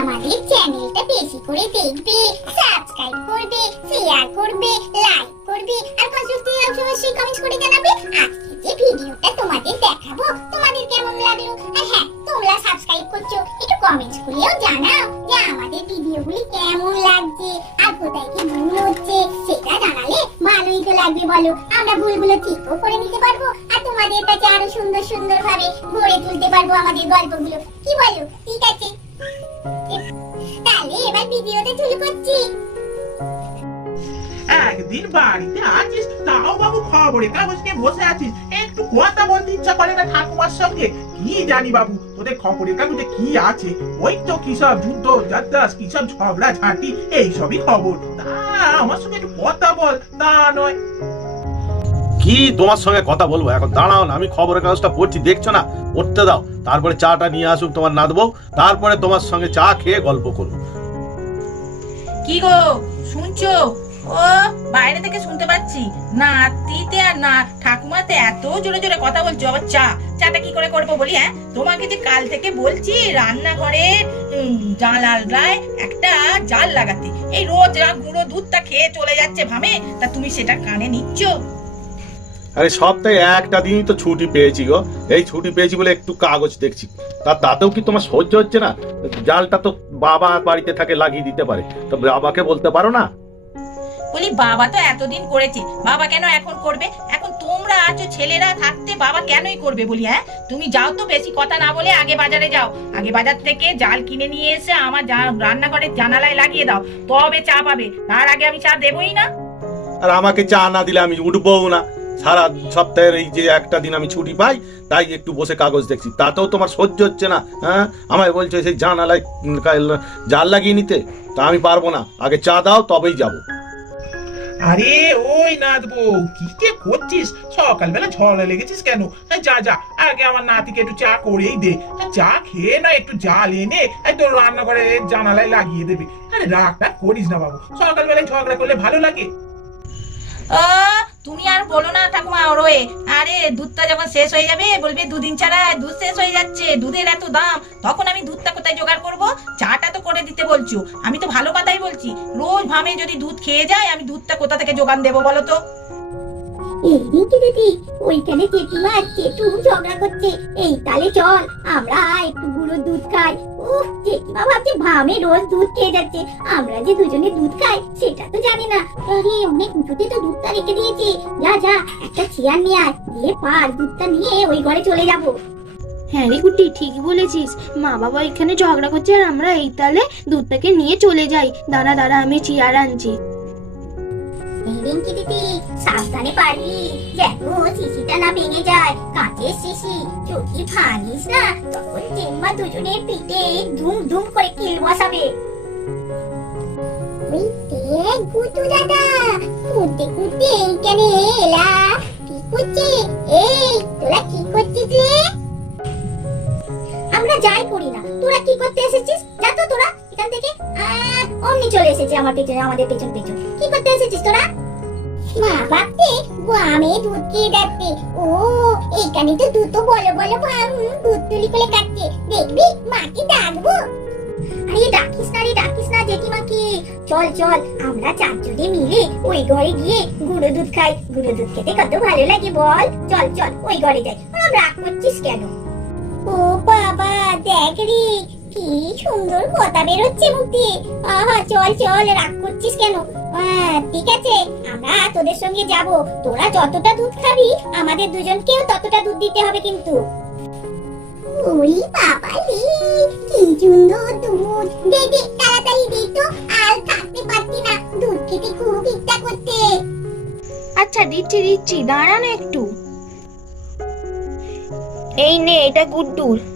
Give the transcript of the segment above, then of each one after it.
আমাদের চ্যানেলটা বেশি করে দেখবে সাবস্ক্রাইব করবে শেয়ার করবে লাইক করবে, আর কনস্ট্রাকটিভ অবশ্যই কমেন্ট করে জানাবে। আজকে যে ভিডিওটা তোমাদের দেখাবো, তোমাদের কেমন লাগল? আর হ্যাঁ তোমরা সাবস্ক্রাইব করছ, একটু কমেন্টস করেও জানাও যে আমাদের ভিডিওগুলি কেমন লাগছে, আর কোথায় কি ভুল হচ্ছে, সেটা জানালে ভালোই তো লাগবে বলো। আমরা ভুলগুলো ঠিকও করে নিতে পারব, আর তোমাদের কাছে আরও সুন্দর সুন্দর ভাবে গড়ে তুলতে পারব আমাদের গল্পগুলো। কি বলো? ঠিক আছে। ভিডিওতে করছি। একদিন বাড়িতে আছিস তাও বাবু খবরে কাগজ নিয়ে বসে আছিস। একটু কথা বলতে ইচ্ছা করে না ঠাকুমার সঙ্গে। কি জানি বাবু তোদের খবরের কাগজে কি আছে? ওই তো কি সব যুদ্ধ যাত্রা কি সব ঝগড়া ঝাঁটি এইসবই খবর। তা আমার সঙ্গে একটু কথা বল তা নয়। কি তোমার সঙ্গে কথা বলব? এখন দাঁড়াও না আমি খবরের কাগজটা পড়ছি দেখছ না? পড়তে দাও তারপরে চাটা নিয়ে আসুক তোমার নাদবো তারপরে তোমার সঙ্গে চা খেয়ে গল্প করব। কি গো? শুনছো? ও, বাইরে থেকে শুনতে পাচ্ছি। না নাতিতে আর না, ঠাকুমাতে এত জোরে জোরে কথা বলছো। আবার চা, চাটা কি করে করব বলি হ্যাঁ? তোমাকে যে কাল থেকে বলছি রান্নাঘরের জালাল রায় একটা জাল লাগাতে। এই রোজ গুঁড়ো দুধটা খেয়ে চলে যাচ্ছে ভামে, তা তুমি সেটা কানে নিচ্ছ? আরে সপ্তাহে একটা দিনই তো ছুটি পেয়েছি গো। এই ছুটি পেয়েছি বলে একটু কাগজ দেখছি। তা তাতেও কি তোমার সহ্য হচ্ছে না? জালটা তো বাবা বাড়িতে থাকে লাগিয়ে দিতে পারে। তো বাবাকে বলতে পারো না? বলি বাবা তো এতদিন করেছে। বাবা কেন এখন করবে? এখন তোমরা আছো ছেলেরা থাকতে বাবা কেনই করবে বলি হ্যাঁ? তুমি যাও তো বেশি কথা না বলে আগে বাজারে যাও। আগে বাজার থেকে জাল কিনে নিয়ে এসে আমার রান্নাঘরের জানালায় লাগিয়ে দাও। তবে চা পাবে। তার আগে আমি চা দেবই না। আর আমাকে চা না দিলে আমি উঠবও না। সারা সপ্তাহের এই যে একটা দিন আমি ছুটি পাই তাই একটু বসে কাগজ দেখছি। তাতেও তোমার সহ্য হচ্ছে না হ্যাঁ? আমায় বলছে সেই জানালায় জাল লাগিয়ে নিতে তা আমি পারব না। আগে চা দাও তবেই যাব। আরে ওই নাদবো কি যে করছিস? সকালবেলা ঝড়ে লেগেছিস কেন? যা যা আগে আমার নাতিকে একটু চা করেই দে। চা খেয়ে না একটু জাল এনে তোর রান্নাঘরে জানালায় লাগিয়ে দেবে। আরে রাগ করিস না বাবু সকালবেলায় ঝগড়া করলে ভালো লাগে। তুমি আর বলো না ঠাকুমা ওরয়ে। আরে, দুধটা যখন শেষ হয়ে যাবে, বলবে দুদিন ছাড়া দুধ শেষ হয়ে যাচ্ছে, দুধের এত দাম। তখন আমি দুধটা কোথায় জোগাড় করব? চাটা তো করে দিতে বলছো। আমি তো ভালো কথাই বলছি। রোজ ভামে যদি দুধ খেয়ে যায়, আমি দুধটা কোথা থেকে জোগান দেবো বলো তো? আমরা যে দুজনে দুধ খাই, সেটা তো জানি না। অনেক উঁচুতে তো দুধটা রেখে যা যা, একটা চেয়ার নিয়ে আয়। দিয়ে পার দুধটা নিয়ে ওই ঘরে চলে যাব। হ্যাঁ রে গুড্ডি ঠিকই বলেছিস। মা বাবা এখানে ঝগড়া করছে আর আমরা এই তালে দুধটাকে নিয়ে চলে যাই। দাঁড়া দাঁড়া, আমি চেয়ার আনছি। রিঙ্কি দিদি সাবধানে পারবি। যেন শিশিটা না ভেঙে যায়। কাঁচের শিশি ভাঙিস না? তখন পিঠে ধুম ধুম করে কিল বসাবে। ওই দাদা এইখানে এলা? কি করছে? এই তোরা কি করছিস রে? আমরা যাই করি না। তোরা কি করতে এসেছিস? যা তো তোরা। এখান থেকে অমনি চলে এসেছে আমার পেছনে, আমাদের পেছন পেছন। কি করতে এসেছিস তোরা? আমরা মিলে ওই ঘরে গিয়ে গুঁড়ো দুধ খাই। গুঁড়ো দুধ খেতে কত ভালো লাগে বল। চল চল, ওই ঘরে যাই। আর রাগ করছিস কেন? ও বাবা, দেখ কি সুন্দর কথা বেরোচ্ছে মুখ আহা চল চল রাগ করছিস কেন? আহ, ঠিক আছে আমরা তোদের সঙ্গে যাব। তোরা যতটা দুধ খাবি আমাদের দুজনকেও ততটা দুধ দিতে হবে কিন্তু। ওই বাবা কি সুন্দর দুধ। দে তাড়াতাড়ি দে তো আর থাকতে পারছি না দুধ খেতে খুব ইচ্ছা করতে আচ্ছা দিচ্ছি দিচ্ছি দাঁড়া না একটু। এই নে এটা গুড্ডুর।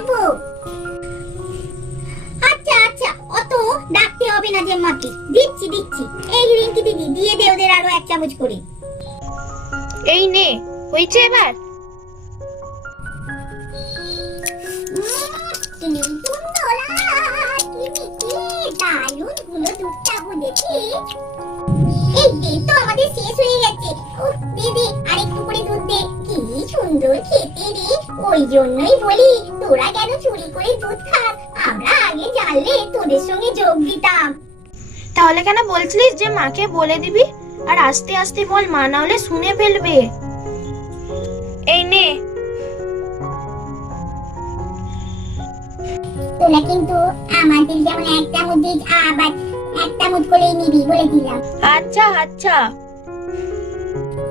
দেখব আচ্ছা আচ্ছা অত ডাকতে হবে না জেম্মাকে দিচ্ছি দিচ্ছি। এই রিঙ্কি দিদি দিয়ে দে ওদের আরও এক চামচ করে। এই নে হয়েছে এবার। দারুণগুলো দুধটা হয়েছে এই তো আমাদের শেষ হয়ে গেছে। ও দিদি সুন্দর খেতে রে। ওই জন্যই বলি তোরা কেন চুরি করে দুধ খাস? আমরা আগে জানলে তোদের সঙ্গে যোগ দিতাম। তাহলে কেন বলছিলিস যে মাকে বলে দিবি? আর আস্তে আস্তে বল মা না হলে শুনে ফেলবে। এই নে। তোরা কিন্তু আমাদের যেমন এক চামচ আবার এক চামচ করে নিবি বলে দিলাম। আচ্ছা আচ্ছা।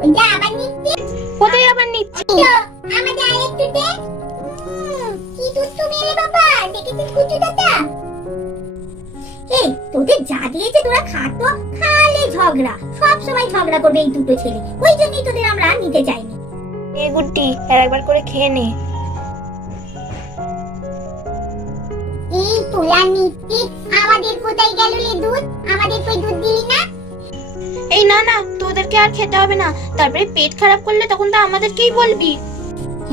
ওই যে আবার নিচ্ছি। কোথায় আবার নিচ্ছি? ঝগড়া। সব সময় ঝগড়া করবে এই দুটো ছেলে। ওই জন্যই তোদের আমরা নিতে চাইনি। এ আর একবার করে খেয়ে নে। এই তোলা নিচ্ছি আমাদের কোথায় গেল রে দুধ? আমাদের কই দুধ দিলি না? এই না না তোদেরকে আর খেতে হবে না। তারপরে পেট খারাপ করলে তখন তো আমাদেরকেই বলবি।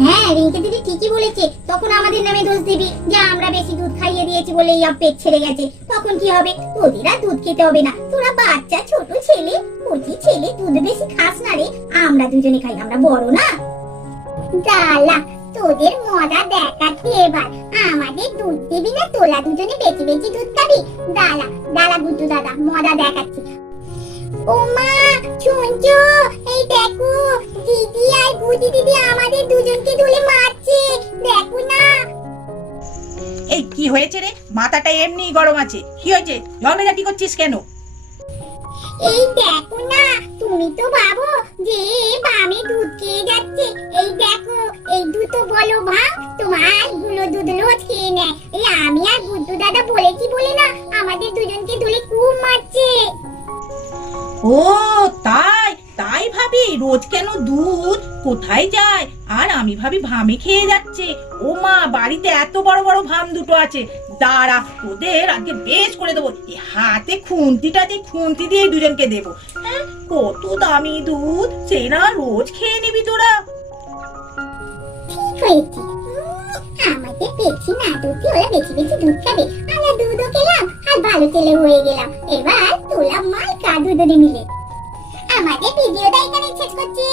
হ্যাঁ রিঙ্কি দিদি ঠিকই বলেছে। তখন আমাদের নামে দোষ দিবি। যে, আমরা বেশি দুধ খাইয়ে দিয়েছি বলে এই পেট ছেড়ে গেছে। তখন কি হবে? তোদের দুধ খেতে হবে না। তোরা বাচ্চা, ছোট ছেলে, কচি ছেলে, দুধ বেশি খাস না রে। আমরা দুজনে খাই, আমরা বড় না। দালা, তোদের মজা দেখাচ্ছি এবার। আমাদের দুধ দিবি না তোলা দুজনে বেশি বেশি দুধ খাবি। দালা দালা গুড্ডু দাদা, মজা দেখাচ্ছি। ওমা শুনছো? এই দেখো দিদি আর বুদি দিদি আমাদের দুজনকে ধরে মারছে। দেখো না। এই কি হয়েছে রে? মাথাটা এমনি গরম আছে। কি হয়েছে? ঝগড়াঝাটি করছিস কেন? এই দেখো না তুমি তো ভাবো যে বামে দুধ খেয়ে যাচ্ছে। এই দেখো এই দুটো বলো ভাগ কোথায় যায়। আর আমি ভাবি ভামে খেয়ে যাচ্ছে। ও মা, বাড়িতে এত বড় বড় ভাম দুটো আছে। দাঁড়া, ওদের আজকে বেশ করে দেবো। হাতে খুন্তিটা দিয়ে খুন্তি দিয়ে দুজনকে দেবো। হ্যাঁ কত দামি দুধ, সে না রোজ খেয়ে নিবি তোরা। আমাদের পেছি না, দুধে বেশি বেশি খাবে। আমরা দুধও খেলাম, আর ভালো ছেলে হয়ে গেলাম। এবার তোলা মাল কা দুধে মিলে। আমাদের ভিডিওটা এখানে শেষ করছি।